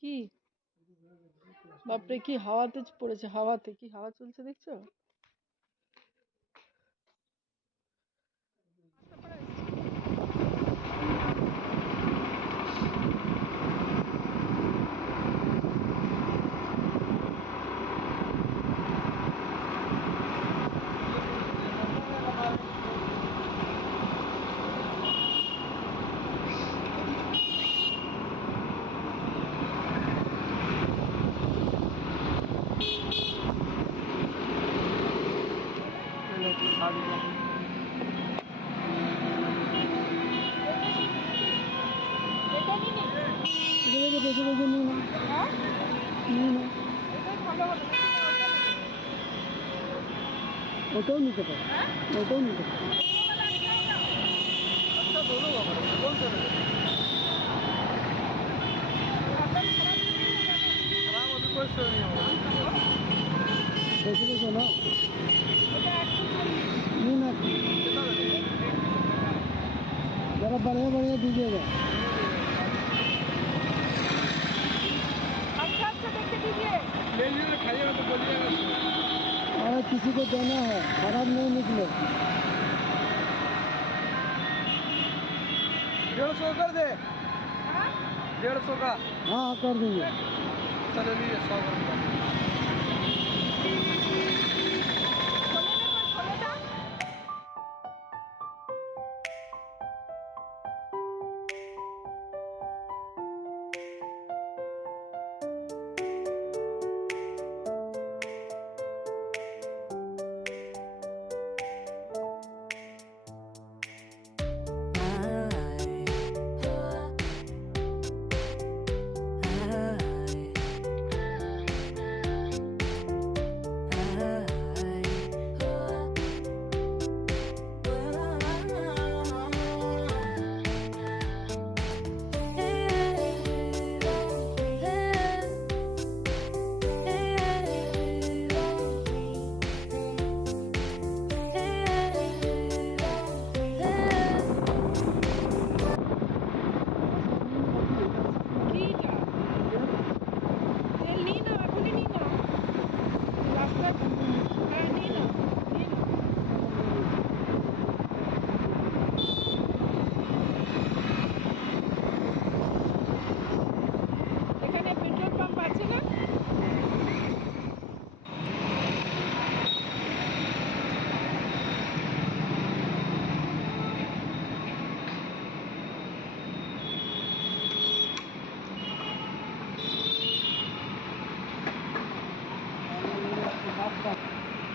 কি বাপরে, কি হাওয়াতে পড়েছে, হাওয়াতে কি হাওয়া চলছে দেখছো? ওটাও নিতে পারে, ওটাও নিতে পারে। আচ্ছা বলো বাবা, বলতে হবে जरा बढ़िया बढ़िया दीजिएगा। अच्छा अच्छा देख के दीजिए, ले लीजिए, खाइएगा तो बोलिएगा। अरे किसी को देना है, खराब नहीं निकले। 150 कर दे। 150 का? हाँ कर दीजिए। चलो लीजिए 100 रुपये।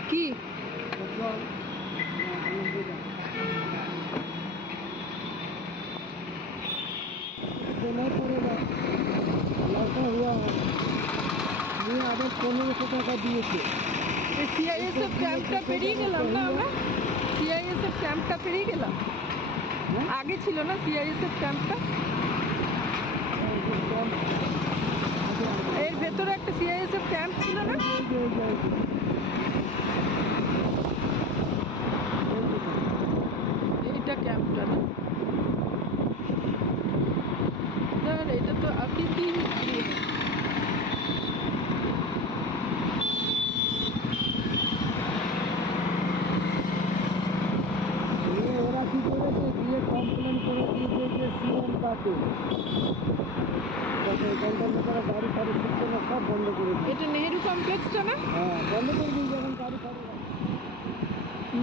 কি देना पड़ेगा, लौटा हुआ है। ये आधा 1500 টাকা দিয়েছে। সিআইএসএফ ক্যাম্পটা পেরিয়ে গেলাম না আমরা, সিআইএসএফ ক্যাম্পটা পেরিয়ে গেলাম। আগে ছিল না সিআইএসএফ ক্যাম্পটা, এর ভেতরে একটা সিআইএসএফ ক্যাম্প ছিল না? এইটা ক্যাম্পটা না, এটা তো আপনি কি ওরা কি করেছে, গিয়ে কমপ্লেন করে দিয়েছে যে সিএম কাকে গাড়ি ফাড়ি শিখছে না, সব বন্ধ করে দিয়েছে। এটা নেহেরু কমপ্লেক্সটা না? হ্যাঁ বন্ধ করে দিয়েছে, এখন গাড়ি ফাড়ি।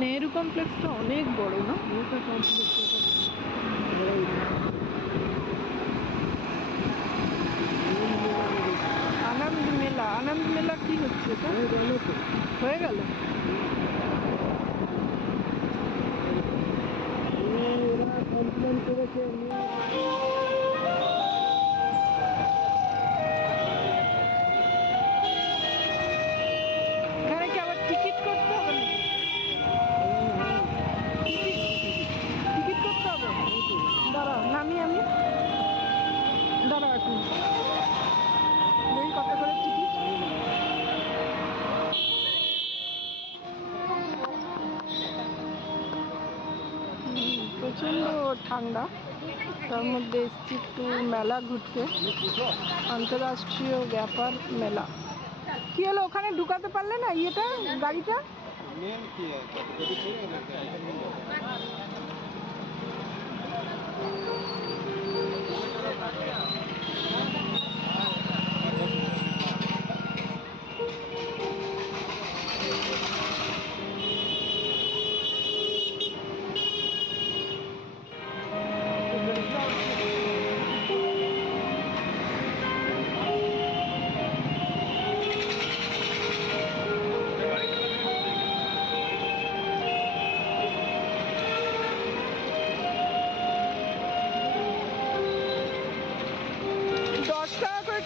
নেহেরু কমপ্লেক্সটা অনেক বড় না? এটা কমপ্লেক্স আনন্দ মেলা, আনন্দ মেলা কি হচ্ছে? হয়ে গেল। এরা কমপ্লেন করেছে এখানে কি আবার টিকিট করতে হবে? টিকিট করতে হবে? দাঁড়াও নামি আমি, দাঁড়াও এখন কত করে টিকিট? প্রচণ্ড ঠান্ডা, তার মধ্যে এসছি একটু মেলা ঘুরতে, আন্তর্রাষ্ট্রীয় ব্যাপার মেলা। কি হলো, ওখানে ঢুকাতে পারলে না ইয়েটা, গাড়িটা?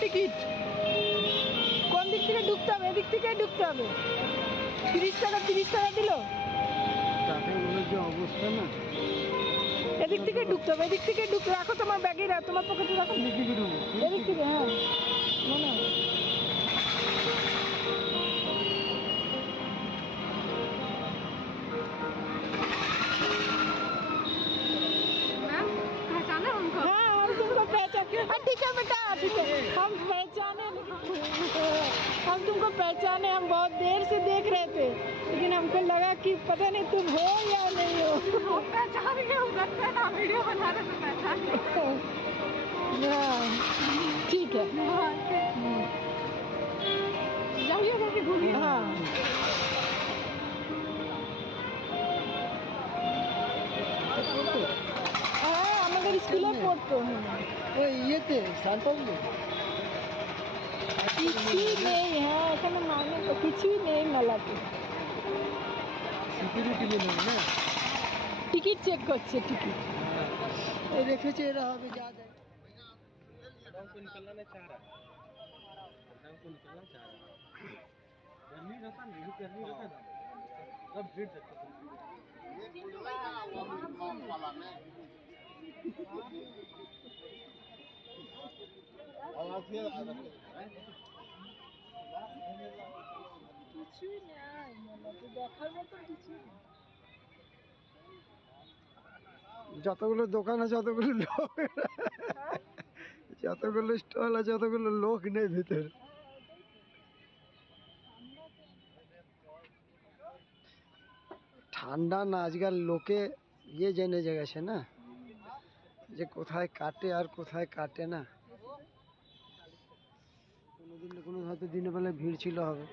টিকিট। কোন দিক থেকে ঢুকতে হবে? এদিক থেকে ঢুকতে হবে। 30 টাকা, 30 টাকা দিল। যে অবস্থা না, এদিক থেকে ঢুকতে হবে, এদিক থেকে ঢুকতে। রাখো তোমার ব্যাগে, তোমার পকেটে রাখো। এদিক থেকে, হ্যাঁ না हाँ हम तुमको पहचान, ठीक है बेटा, ठीक है हम पहचाने, हम तुमको पहचाने, हम बहुत देर से देख रहे थे, लेकिन हमको लगा कि पता नहीं तुम हो या नहीं हो। पहचान के उधर ना वीडियो बना रहे थे, पहचान ठीक है, जाइए करके घूमिए। हाँ আমাদের স্কুলে পড়তো। ওই ইয়েতে সান্তাবলি কিছুই নেই। হ্যাঁ এখানে মানে তো কিছুই নেই মেলাতে। সিকিউরিটি নেই না, টিকিট চেক করছে, টিকিট রেখেছে এরা, হবে যা যায়। को निकलना नहीं चाह रहा है, को निकलना चाह रहा है। गर्मी रहता नहीं, गर्मी रहता ना, सब भीड़ रहता है। কিছুই নাই মেলাতে দেখার মতো, কিছুই নেই। যতগুলো দোকান আছে যতগুলো লোক, যতগুলো স্টল আছে যতগুলো লোক নেই ভিতরে। ঠান্ডা না, আজকাল লোকে ইয়ে জেনে গেছে না, যে কোথায় কাটে আর কোথায় কাটে না। কোনোদিন না কোনো হয়তো দিনের বেলায় ভিড় ছিল হবে।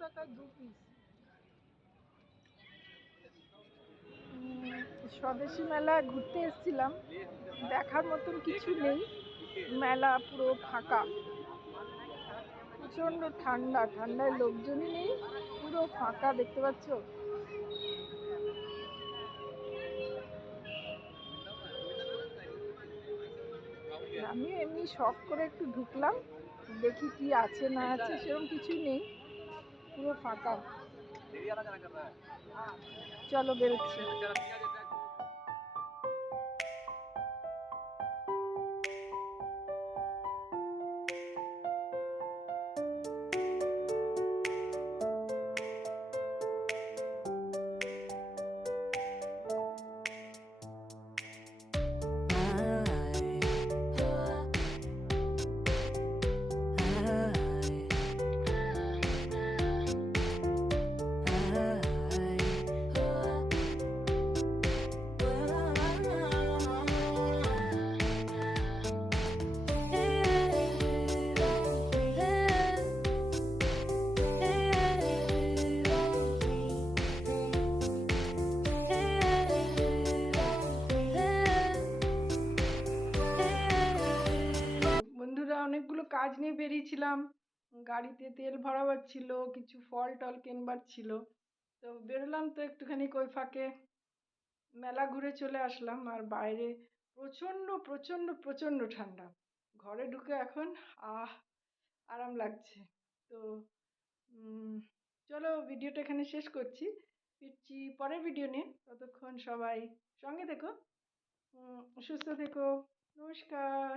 টাকা 2 পিস। স্বদেশী মেলা ঘুরতে এসেছিলাম, দেখার মতন কিছু নেই, মেলা পুরো ফাঁকা, প্রচন্ড ঠান্ডা, ঠান্ডায় লোকজনই নেই, পুরো ফাঁকা, দেখতে পাচ্ছ। আমি এমনি শখ করে একটু ঢুকলাম, দেখি কি আছে না আছে, সেরকম কিছুই নেই, পুরো ফাঁকা। চলো বেরোচ্ছি। অনেকগুলো কাজ নিয়ে বেরিয়েছিলাম, গাড়িতে তেল ভরাবার ছিল, কিছু ফল টল কেনবার ছিল, তো বেরোলাম। তো একটুখানি ওই ফাঁকে মেলা ঘুরে চলে আসলাম, আর বাইরে প্রচণ্ড প্রচণ্ড প্রচণ্ড ঠান্ডা। ঘরে ঢুকে এখন আরাম লাগছে। তো চলো ভিডিওটা এখানে শেষ করছি, ফিরছি পরের ভিডিও নিয়ে। ততক্ষণ সবাই সঙ্গে থেকো, সুস্থ থেকো। নমস্কার।